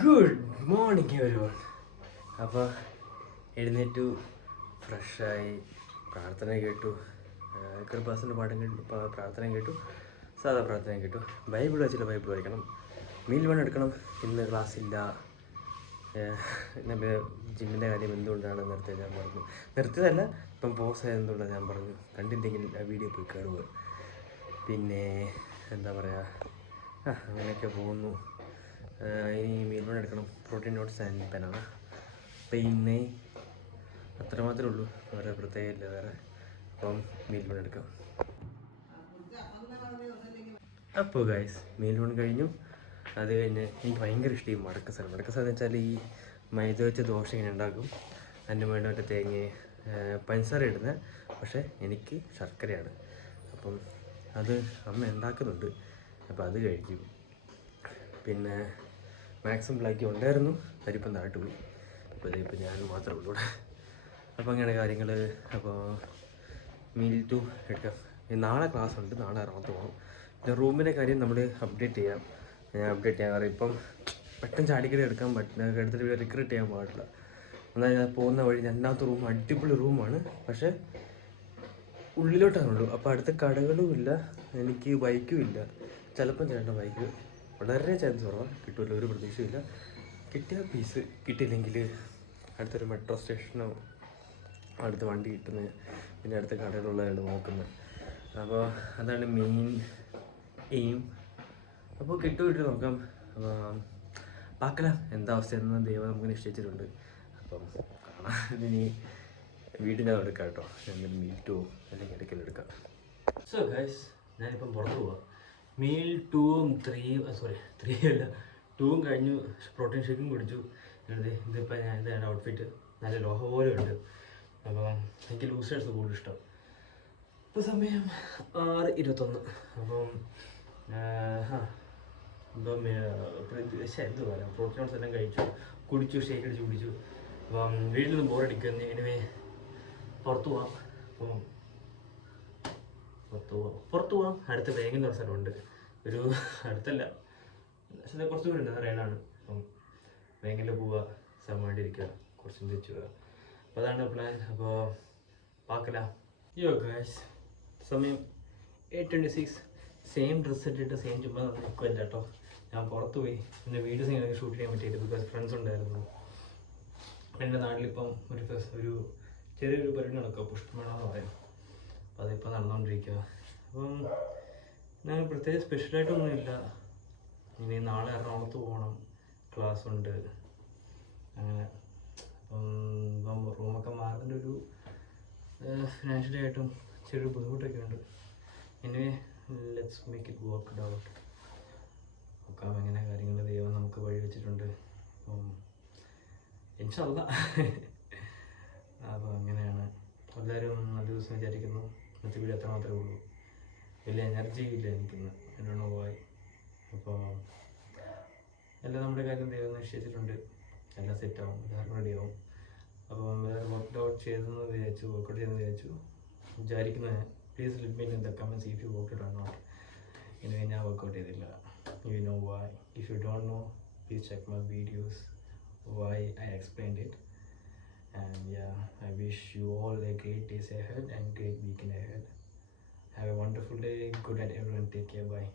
Good morning everyone. അപ്പോൾ എഴുന്നേറ്റു, ഫ്രഷായി, പ്രാർത്ഥന കേട്ടു, കൃപാസൻ്റെ പാഠം കേട്ടു, പ്രാർത്ഥന കേട്ടു, സാധാ പ്രാർത്ഥന കേട്ടു, ബൈബിൾ വായിച്ചില്ല, ബൈബിൾ വായിക്കണം, മീൽ വൺ എടുക്കണം. ഇന്ന് ക്ലാസ്സില്ല. പിന്നെ ജിമ്മിൻ്റെ കാര്യം എന്തുകൊണ്ടാണ് നിർത്തിയത് ഞാൻ പറഞ്ഞു. നിർത്തിയതല്ല, ഇപ്പം പോസ് ആയത് എന്തുകൊണ്ടാണ് ഞാൻ പറഞ്ഞു. കണ്ടില്ലെങ്കിൽ ആ വീഡിയോ പോയി കയറുക. പിന്നെ എന്താ പറയുക, അങ്ങനെയൊക്കെ പോകുന്നു. ഇനി മീൽ വൺ എടുക്കണം, പ്രോട്ടീൻ നോട്ട്സ് ആൻഡ് പെനാണ്. പിന്നെ അത്രമാത്രമേ ഉള്ളൂ, വേറെ പ്രത്യേകമില്ല വേറെ. അപ്പം മീൽ വൺ എടുക്കാം. അപ്പോൾ ഗൈസ്, മീൽ വൺ കഴിഞ്ഞു. അത് കഴിഞ്ഞ് എനിക്ക് ഭയങ്കര ഇഷ്ടം ഈ മടക്കസാണ്. മടക്കസാന്ന് വെച്ചാൽ ഈ മൈദ വെച്ച ദോശ ഇങ്ങനെ ഉണ്ടാക്കും. അതിൻ്റെ മുകളിൽ മറ്റേ തേങ്ങ പഞ്ചസാര ഇടുന്നത്, പക്ഷേ എനിക്ക് ശർക്കരയാണ്. അപ്പം അത് അമ്മ ഉണ്ടാക്കുന്നുണ്ട്, അപ്പോൾ അത് കഴിക്കും. പിന്നെ മാക്സിമം ബ്ലാക്ക് ഉണ്ടായിരുന്നു, അരിപ്പം താഴ്ത്തു പോയി. അപ്പോൾ ഇതിപ്പോൾ ഞാൻ മാത്രമേ ഉള്ളൂ ഇവിടെ. അപ്പോൾ അങ്ങനെയാണ് കാര്യങ്ങൾ. അപ്പോൾ മീൽ ടു എടുക്കാം. നാളെ ക്ലാസ് ഉണ്ട്, നാളെ എറണാകുളത്ത് പോകണം. പിന്നെ റൂമിൻ്റെ കാര്യം നമ്മൾ അപ്ഡേറ്റ് ചെയ്യാം. ഞാൻ അപ്ഡേറ്റ് ചെയ്യാൻ കാരണം ഇപ്പം പെട്ടെന്ന് ചാടിക്കടി എടുക്കാൻ പറ്റില്ല, എടുത്തിട്ട് റിക്രൂട്ട് ചെയ്യാൻ പാടില്ല. എന്നാൽ ഞാൻ പോകുന്ന വഴി രണ്ടാമത്തെ റൂം അടിപൊളി റൂമാണ്, പക്ഷേ ഉള്ളിലോട്ടാണുള്ളൂ. അപ്പോൾ അടുത്ത കടകളും ഇല്ല, എനിക്ക് ബൈക്കും ഇല്ല. ചിലപ്പം ചേട്ടൻ ബൈക്ക് വളരെ ചാൻസ് കുറവാണ്, കിട്ടില്ല, ഒരു പ്രതീക്ഷയില്ല. കിട്ടിയ പീസ്, കിട്ടിയില്ലെങ്കിൽ അടുത്തൊരു മെട്രോ സ്റ്റേഷനോ അടുത്ത വണ്ടി കിട്ടുന്നത്, പിന്നെ അടുത്ത കടയിലുള്ളതാണ് നോക്കുന്നത്. അപ്പോൾ അതാണ് മെയിൻ എയിം. അപ്പോൾ കിട്ടും നോക്കാം. പാക്കലാം എന്താ അവസ്ഥയെന്ന് ദൈവം നമുക്ക് നിശ്ചയിച്ചിട്ടുണ്ട്. അപ്പം കാണാം. ഇനി വീടിൻ്റെ എടുക്കാം കേട്ടോ, എന്തെങ്കിലും മീറ്റോ അല്ലെങ്കിൽ ഇടയ്ക്കെല്ലാം എടുക്കാം. സോ ഗൈസ്, ഞാനിപ്പം പുറത്ത് പോവാം. മീൽ 2ഉം 3 അല്ല 2ഉം കഴിഞ്ഞു. പ്രോട്ടീൻ ഷേക്കും കുടിച്ചു. ഇതിപ്പോൾ ഞാൻ ഇതാണ് ഔട്ട്ഫിറ്റ്, നല്ല ലോഹ പോലെ ഉണ്ട്. അപ്പം എനിക്ക് ലൂസ് ഷർട്ട്സ് കൂടുതൽ ഇഷ്ടം. ഇപ്പോൾ സമയം 6:21. അപ്പം എന്ത് പറയാം, പ്രോട്ടീൻ നോട്ട്സ് എല്ലാം കഴിച്ചു, കുടിച്ചു, ഷേക്ക് അടിച്ച് കുടിച്ചു. അപ്പം വീട്ടിൽ നിന്ന് ബോറടിക്കുന്നു. എനിവേ പുറത്തു പോവാം. അപ്പം പുറത്തു പോവാം. അടുത്ത വേഗം എന്ന് പറഞ്ഞ സ്ഥലമുണ്ട്, ഒരു അടുത്തല്ല, പക്ഷേ കുറച്ച് ദൂരം ഉണ്ട്, റൈഡാണ്. അപ്പം വേഗത്തിൽ പോവുക, സമയമായിട്ട് ഇരിക്കുക, കുറച്ച് തിരിച്ചു പോവുക. അപ്പോൾ അതാണ് പ്ലാൻ. അപ്പോൾ പാക്കല. ഗൈസ്, സമയം 8:26. സെയിം ഡ്രസ്സ് ഇട്ടിട്ട് സെയിം ചുമ്മാ നിൽക്കുമല്ല കേട്ടോ. ഞാൻ പുറത്ത് പോയി പിന്നെ വീഡിയോസ് ഇങ്ങനെ ഷൂട്ട് ചെയ്യാൻ പറ്റിയില്ല, ബിക്കോസ് ഫ്രണ്ട്സ് ഉണ്ടായിരുന്നു. എൻ്റെ നാട്ടിലിപ്പം ഒരു ചെറിയൊരു പരിപാടി നടക്കുക, പുഷ്പമേള എന്ന് പറയും. അപ്പോൾ അതിപ്പോൾ നടന്നുകൊണ്ടിരിക്കുക. അപ്പം ഞാൻ പ്രത്യേകിച്ച് സ്പെഷ്യലായിട്ടൊന്നുമില്ല. ഇനി നാളെ എറണാകുളത്ത് പോകണം, ക്ലാസ് ഉണ്ട്, അങ്ങനെ. അപ്പം റൂമൊക്കെ മാറുന്നതിൻ്റെ ഒരു ഫിനാൻഷ്യലി ആയിട്ടും ചെറിയൊരു ബുദ്ധിമുട്ടൊക്കെ ഉണ്ട്. ഇനി let's make it work out. നോക്കാം എങ്ങനെ കാര്യങ്ങൾ ദൈവം നമുക്ക് വഴി വെച്ചിട്ടുണ്ട്. അപ്പം ഇൻഷാ അല്ലാഹ്. അപ്പോൾ അങ്ങനെയാണ്. എല്ലാവരും നല്ല ദിവസം വിചാരിക്കുന്നു. ഇന്നത്തെ വീഡിയോ അത്ര മാത്രമേ ഉള്ളൂ, വലിയ എനർജി ഇല്ല എനിക്കിന്ന്, എന്നോട് പോയി. അപ്പോൾ എല്ലാം നമ്മുടെ കാര്യം ദൈവം നിശ്ചയിച്ചിട്ടുണ്ട്, എല്ലാം സെറ്റാവും, എല്ലാവർക്കും റെഡിയാവും. അപ്പം വർക്കൗട്ട് ചെയ്തെന്ന് വിചാരിക്കുന്നത് please let me in the comments if you worked or not. ഇനി ഞാൻ വർക്കൗട്ട് ചെയ്തില്ല, you know why. If you don't know, please check my videos why I explained it. And yeah, I wish you all a great days ahead and great weekend ahead. Have a wonderful day. Good night everyone. Take care. Bye.